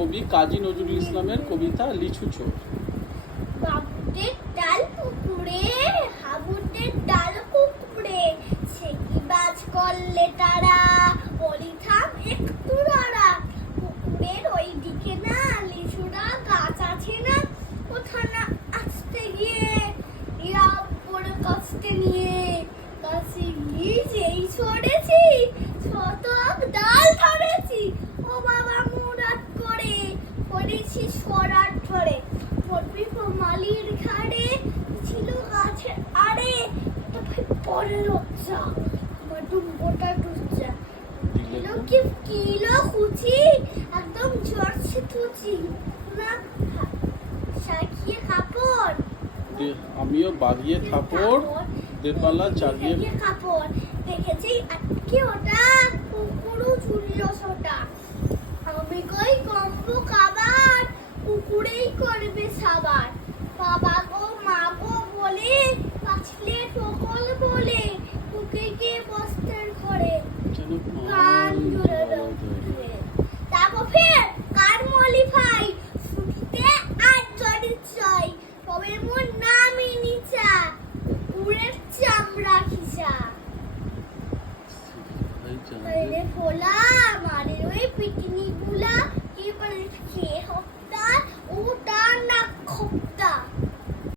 কবি কাজী নজরুল ইসলামের কবিতা লিচু চোর। বাবুদের ডাল পুকুরে, হাবুদের ডাল পুকুরে, সে কি বাজ করলে তারা, বলি থাম একটু দাঁড়া। পুকুরের ওই দিকে না লিচুরা গাছ আছে না, কোথা না আসতে গিয়ে ইয়া বড় কষ্টে নিয়ে গাছে গিয়ে যেই ছড়েছি, শতক ডাল ধরেছি। ও বাবা মুরাদ করে পড়েছি সরার ধরে, পড়বি মালির ঘাড়ে ছিল গাছের আড়ে। তো ভাই পরে লজ্জা আমার ডুম্বটা ডুচ্চা কিলো কি কিলো খুচি, একদম ঝরছে তুচি না শাকিয়ে কাপড়। আমিও বাগিয়ে থাপড়, দেপালা চাগিয়ে কাপড় দেখেছি আটকে ওটা, কুকুরও ঝুললো সোটা। আমি কই কম্বো খাবার, কুকুরেই করবে সাবার। বাবা গো মা গো বলে বাঁচলে টোকল বলে, বুকে গিয়ে বস্তার ঘরে গান জুড়ে ধরে। তারপর ফের কার মলি ভাই ছুটিতে আর জড়ি চাই, তবে মোর নামই নিচা, কুকুরের চামড়া খিসা। রে ফোলা মারে ওই পিকনিক গুলা কি করে খেয়ে হত্যা, ও ডান না খোপ